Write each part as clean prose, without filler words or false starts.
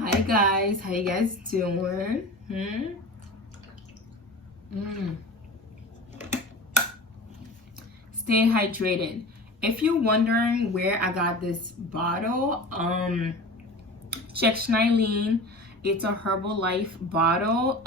Hi guys, how you guys doing? Stay hydrated. If you're wondering where I got this bottle, check Schneilene. It's a Herbalife bottle.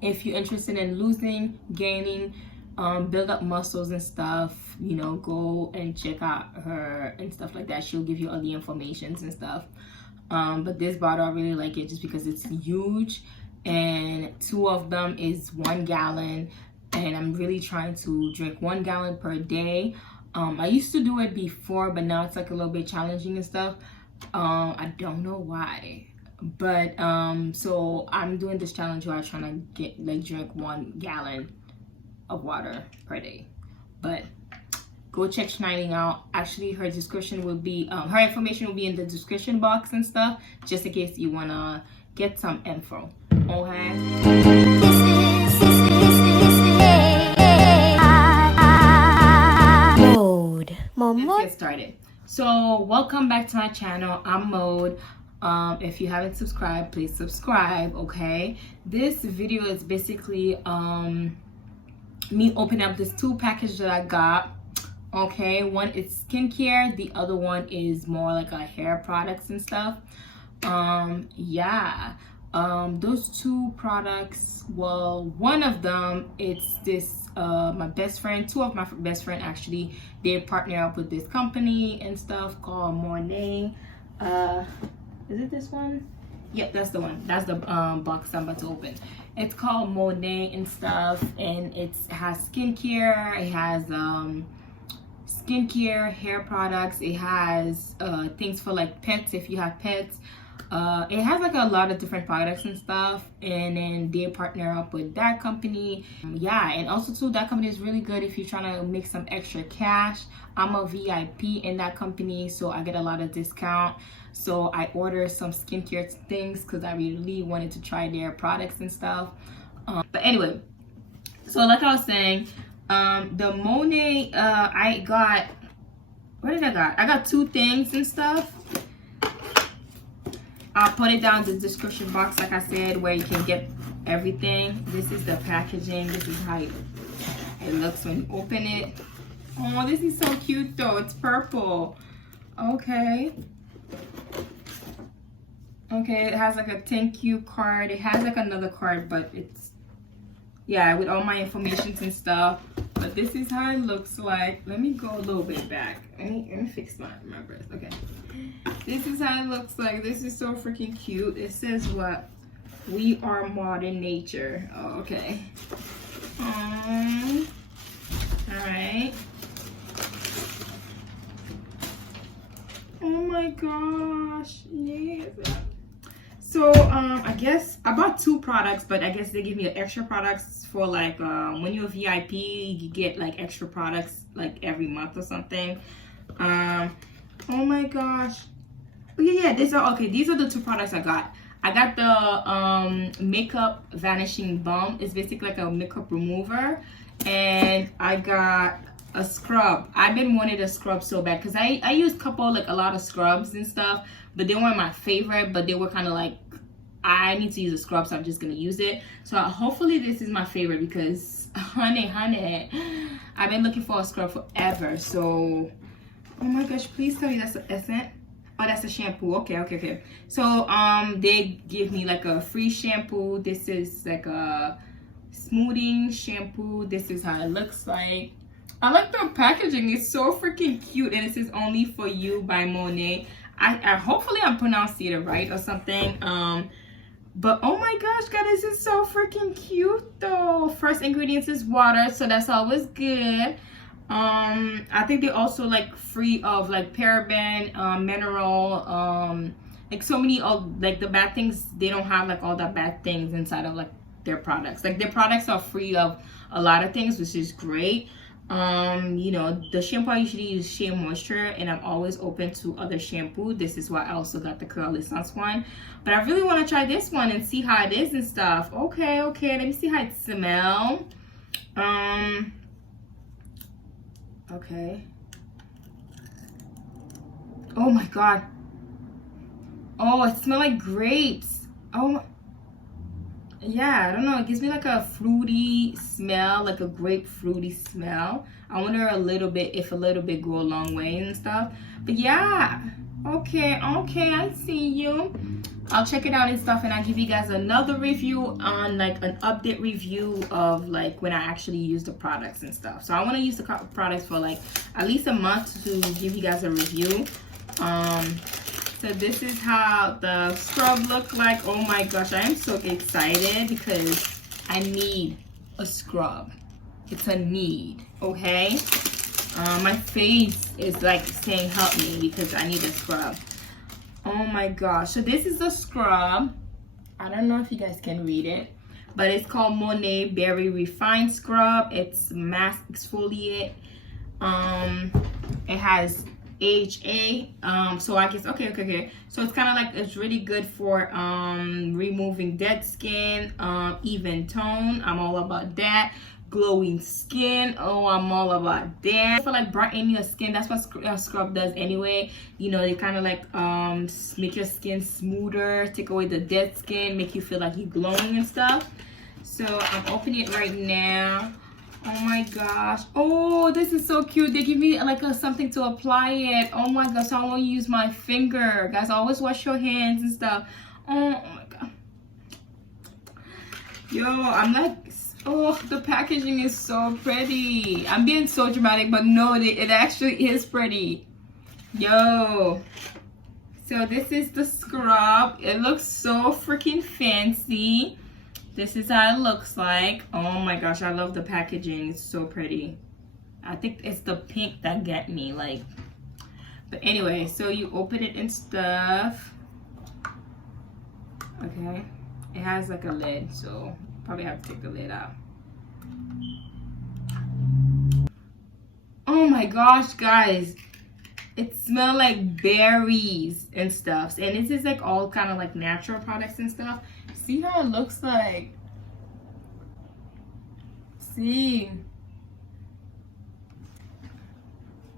If you're interested in losing, gaining, build up muscles and stuff, you know, go and check out her and stuff like that. She'll give you all the informations and stuff. But this bottle, I really like it just because it's huge, and 2 of them is 1 gallon, and I'm really trying to drink 1 gallon per day. I used to do it before, but now it's like a little bit challenging and stuff. I don't know why, but so I'm doing this challenge where I'm trying to get drink 1 gallon of water per day. But go check Schneiding out. Actually, her description will be her information will be in the description box and stuff, just in case you wanna get some info. Okay. Maude. Let's get started. So welcome back to my channel. I'm Maude. If you haven't subscribed, please subscribe. Okay. This video is basically me opening up this 2 package that I got. Okay, one is skincare, the other one is more like a hair products and stuff. Those 2 products, well, one of them, it's this my best friend, 2 of my best friend actually, they partner up with this company and stuff called MONAT. Is it this one? Yep, that's the one. That's the box I'm about to open. It's called MONAT and stuff, and it has skincare, it has skincare, hair products, it has things for like pets if you have pets. It has like a lot of different products and stuff, and then they partner up with that company. And also too, that company is really good if you're trying to make some extra cash. I'm a VIP in that company, so I get a lot of discount. So I ordered some skincare things because I really wanted to try their products and stuff. But anyway, so like I was saying, the MONAT, I got, what did I got? I got 2 things and stuff. I'll put it down in the description box, like I said, where you can get everything. This is the packaging. This is how it looks when you open it. Oh, this is so cute though. It's purple. Okay. Okay, it has like a thank you card. It has like another card, but it's, yeah, with all my information and stuff. But this is how it looks like. Let me go a little bit back. Let me fix my breath. Okay. This is how it looks like. This is so freaking cute. It says what? We are modern nature. Oh, okay. Alright. Oh my gosh. Yes. So I guess I bought 2 products, but I guess they give me extra products for like when you're a VIP, you get like extra products like every month or something. Oh my gosh. Yeah, these are okay. These are the 2 products I got. I got the makeup Vanishing Balm. It's basically like a makeup remover, and I got a scrub. I've been wanting a scrub so bad because I used a lot of scrubs and stuff, but they weren't my favorite. But they were kind of like, I need to use a scrub, so I'm just gonna use it. So hopefully this is my favorite because honey, I've been looking for a scrub forever. So oh my gosh, please tell me that's the essence. Oh, that's a shampoo. Okay. So they give me like a free shampoo. This is like a smoothing shampoo. This is how it looks like. I like the packaging. It's so freaking cute, and it says only for you by MONAT. I hopefully I'm pronouncing it right or something. But oh my gosh, guys, this is so freaking cute though. First ingredients is water, so that's always good. I think they also like free of like paraben, mineral, like so many of like the bad things. They don't have like all the bad things inside of like their products. Like their products are free of a lot of things, which is great. You know, the shampoo I usually use Shea Moisture, and I'm always open to other shampoo. This is why I also got the Curly Essence one. But I really want to try this one and see how it is and stuff. Okay, let me see how it smells. Okay. Oh my god. Oh, it smells like grapes. Oh, yeah, I don't know. It gives me like a fruity smell, like a grape fruity smell. I wonder a little bit if a little bit go a long way and stuff. But yeah, okay, I see you. I'll check it out and stuff, and I'll give you guys another review on like an update review of like when I actually use the products and stuff. So I want to use the products for like at least a month to give you guys a review. So this is how the scrub look like. Oh my gosh, I am so excited because I need a scrub. It's a need, okay? My face is like saying help me because I need a scrub. Oh my gosh, so this is the scrub. I don't know if you guys can read it, but it's called MONAT Berry Refined Scrub. It's mass exfoliate. It has AHA, so I guess okay, so it's kind of like, it's really good for removing dead skin, even tone. I'm all about that. Glowing skin, oh, I'm all about that. For like brightening your skin, that's what scrub does anyway. You know, they kind of like make your skin smoother, take away the dead skin, make you feel like you're glowing and stuff. So I'm opening it right now. Oh my gosh, oh, this is so cute. They give me like something to apply it. Oh my gosh, so I won't use my finger. Guys, always wash your hands and stuff. Oh my god, yo, I'm like, oh, the packaging is so pretty. I'm being so dramatic, but no, it actually is pretty. Yo, so this is the scrub. It looks so freaking fancy. This is how it looks like. Oh my gosh, I love the packaging. It's so pretty. I think it's the pink that get me, like. But anyway, so you open it and stuff. Okay, it has like a lid, so probably have to take the lid out. Oh my gosh, guys, it smells like berries and stuff, and this is like all kind of like natural products and stuff. See how it looks like? See?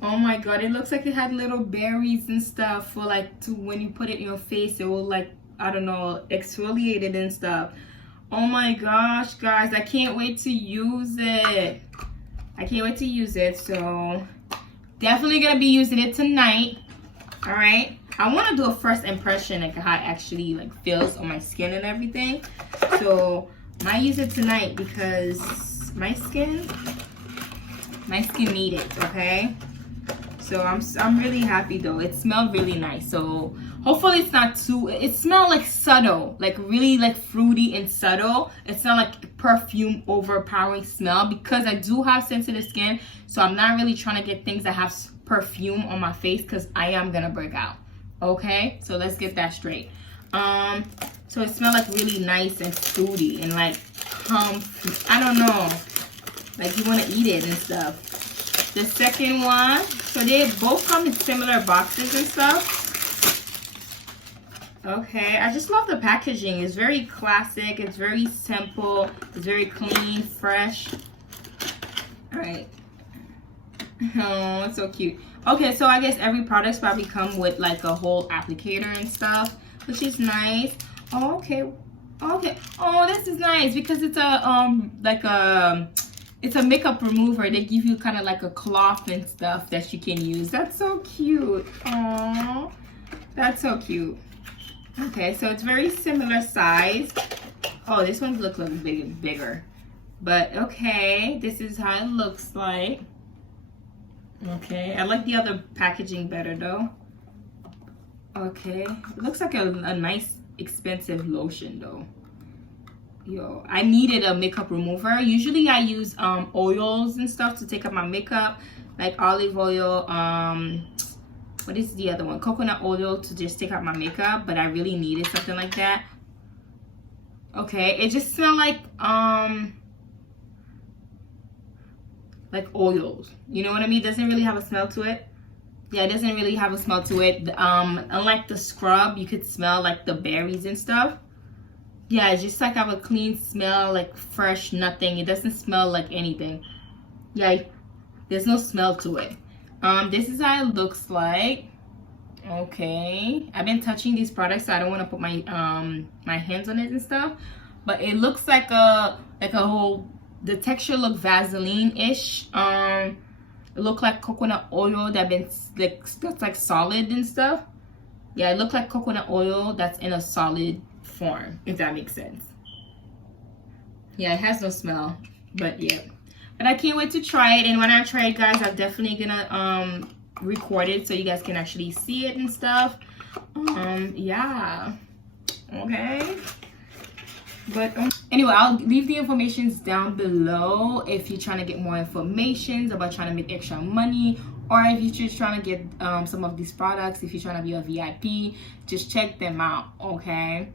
Oh my god, it looks like it had little berries and stuff for like to when you put it in your face, it will like, I don't know, exfoliate it and stuff. Oh my gosh, guys, I can't wait to use it. I can't wait to use it. So definitely gonna be using it tonight. All right, I want to do a first impression, like how it actually like feels on my skin and everything. So I might use it tonight because my skin need it. Okay, so I'm really happy though. It smells really nice. So hopefully it's not too, it smells like subtle, like really like fruity and subtle. It's not like perfume overpowering smell because I do have sensitive skin. So I'm not really trying to get things that have perfume on my face because I am gonna break out. Okay, so let's get that straight. So it smells like really nice and fruity and like I don't know, like you want to eat it and stuff. The second one, so they both come in similar boxes and stuff. Okay, I just love the packaging. It's very classic, it's very simple, it's very clean, fresh. All right. Oh, it's so cute. Okay, so I guess every product's probably come with like a whole applicator and stuff, which is nice. Oh, okay. Oh, this is nice because it's a it's a makeup remover. They give you kind of like a cloth and stuff that you can use. That's so cute. Oh, that's so cute. Okay, so it's very similar size. Oh, this one looks like bigger. But okay, this is how it looks like. Okay, I like the other packaging better though. Okay, it looks like a nice expensive lotion though. Yo, I needed a makeup remover. Usually I use oils and stuff to take up my makeup, like olive oil, what is the other one? Coconut oil to just take out my makeup, but I really needed something like that. Okay, it just smells like oils. You know what I mean? It doesn't really have a smell to it. Yeah, it doesn't really have a smell to it. Unlike the scrub, you could smell like the berries and stuff. Yeah, it's just like have a clean smell, like fresh, nothing. It doesn't smell like anything. Yeah, there's no smell to it. This is how it looks like. Okay, I've been touching these products, so I don't want to put my my hands on it and stuff, but it looks like a whole, the texture look Vaseline-ish. It look like coconut oil that been that's like solid and stuff. Yeah, it looks like coconut oil that's in a solid form, if that makes sense. Yeah, it has no smell, but yeah. But I can't wait to try it, and when I try it, guys, I'm definitely gonna record it so you guys can actually see it and stuff. Yeah. Okay. But anyway, I'll leave the informations down below if you're trying to get more information about trying to make extra money, or if you're just trying to get some of these products. If you're trying to be a VIP, just check them out. Okay.